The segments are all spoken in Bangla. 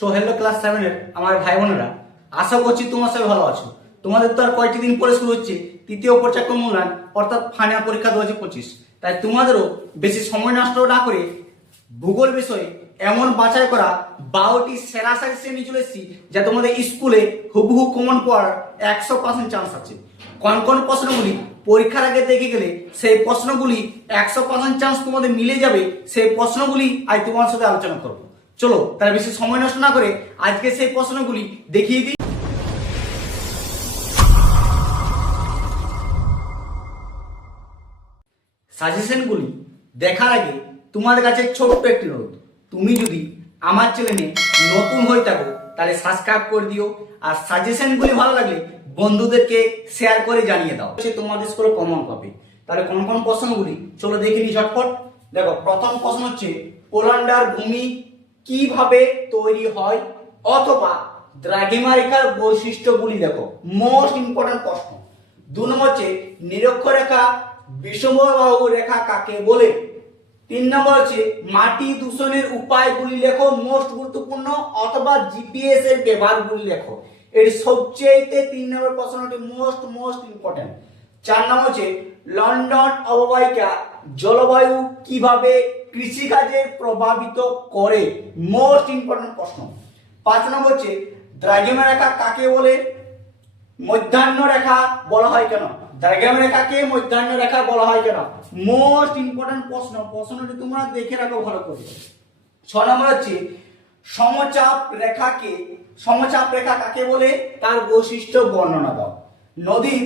হ্যালো ক্লাস 7 এর আমার ভাই বোনেরা, আশা করছি তোমরা সবাই ভালো আছো। তোমাদের তো আর কয়েকটি দিন পরে শুরু হচ্ছে তৃতীয় পর্যায়ক্রম মূল্যায়ন অর্থাৎ ফাইনাল পরীক্ষা 2025। তাই তোমাদেরও বেশি সময় নষ্ট না করে ভূগোল বিষয়ে এমন বাছাই করা 12টি সেরা সাজেশন নিয়ে চলে এসেছি যা তোমাদের স্কুলে হুবহু কমন পড়ার 100% চান্স আছে। কোন কোন প্রশ্নগুলি পরীক্ষার আগে দেখে গেলে সেই প্রশ্নগুলি 100% চান্স তোমাদের মিলে যাবে, সেই প্রশ্নগুলি আজ তোমার সাথে আলোচনা করবো। চলো তাহলে বেশি সময় নষ্ট না করে আজকে সেই প্রশ্নগুলি দেখিয়ে দিই। সাজেশনগুলি দেখার আগে তোমাদের কাছে ছোট্ট একটি অনুরোধ, তুমি যদি আমার চ্যানেলে নতুন হয়ে থাকো তাহলে সাবস্ক্রাইব করে দিও, আর সাজেশনগুলি ভালো লাগলে বন্ধুদেরকে শেয়ার করে জানিয়ে দাও, সে তোমাদের স্কুলে কমন পাবে। তাহলে কোন কোন প্রশ্নগুলি চলো দেখে নিই ঝটপট। দেখো, প্রথম প্রশ্ন হচ্ছে পোল্যান্ডার ভূমি কিভাবে তৈরি হয়, অথবা দ্রাঘিমা রেখার বৈশিষ্ট্যগুলি দেখো, মোস্ট ইম্পর্টেন্ট প্রশ্ন। 2 নম্বর হচ্ছে নিরক্ষরেখা বিষমবাহু রেখা কাকে বলে। 3 নম্বর হচ্ছে মাটি দূষণের উপায়গুলি লেখো, মোস্ট গুরুত্বপূর্ণ, অথবা জিপিএস এর ব্যবহারগুলি লেখো। এর সবচেয়ে 3 নম্বর প্রশ্নটি মোস্ট ইম্পর্টেন্ট। 4 নম্বর হচ্ছে লন্ডন অববাহিকা জলবায়ু কিভাবে কৃষিকাজে প্রভাবিত করে, মোস্ট ইম্পর্টেন্ট প্রশ্ন। 5 নম্বর হচ্ছে দ্রাঘিমা রেখা কাকে বলে, মধ্যাহ্ন রেখা বলা হয় কেন, দ্রাঘিমা রেখাকে মধ্যাহ্ন রেখা বলা হয় কেন, মোস্ট ইম্পর্টেন্ট প্রশ্ন। প্রশ্নটি তোমরা দেখে রাখো ভালো করে। 6 নম্বর হচ্ছে সমচাপ রেখা কাকে বলে, তার বৈশিষ্ট্য বর্ণনা দাও। নদীর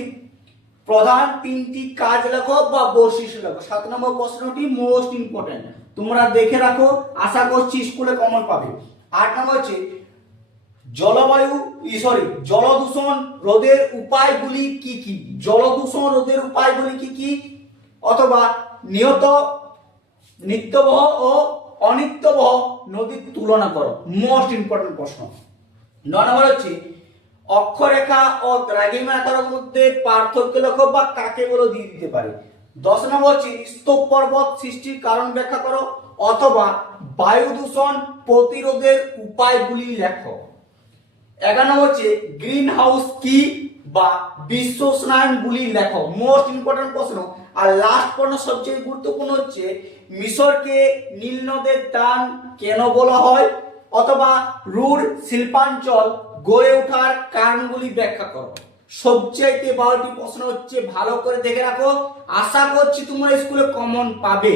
প্রধান 3টি কাজ লেখো বা বৈশিষ্ট্য লেখো। 7 নম্বর প্রশ্নটি মোস্ট ইম্পর্টেন্ট, তোমরা দেখে রাখো, আশা করছি স্কুলে কমন পাবে। 8 নম্বর হচ্ছে জলদূষণ রোধের উপায়গুলি কি কি, জলদূষণ রোধের উপায়গুলি কি কি, অথবা নিত্যবহ ও অনিত্যবহ নদীর তুলনা করো, মোস্ট ইম্পর্টেন্ট প্রশ্ন। 9 নম্বর হচ্ছে অক্ষরেখা ও দ্রাঘিমা রেখার মধ্যে পার্থক্য লেখো বা কাকে বলে দিয়ে দিতে পারে। 10 নম্বর হচ্ছে স্তূপ পর্বত সৃষ্টির কারণ ব্যাখ্যা করো, অথবা বায়ু দূষণ প্রতিরোধের উপায়গুলি লেখো। 11 নম্বর হচ্ছে গ্রিন হাউস কি বা বিশ্ব উষ্ণায়নগুলি লেখো, মোস্ট ইম্পর্টেন্ট প্রশ্ন। আর লাস্ট প্রশ্ন সবচেয়ে গুরুত্বপূর্ণ হচ্ছে মিশরকে নীল নদের দান কেন বলা হয়, অথবা রুড় শিল্পাঞ্চল গড়ে ওঠার কারণগুলি ব্যাখ্যা করো। সবচেয়ে 12টি প্রশ্ন হচ্ছে, ভালো করে দেখে রাখো, আশা করছি তোমরা স্কুলে কমন পাবে।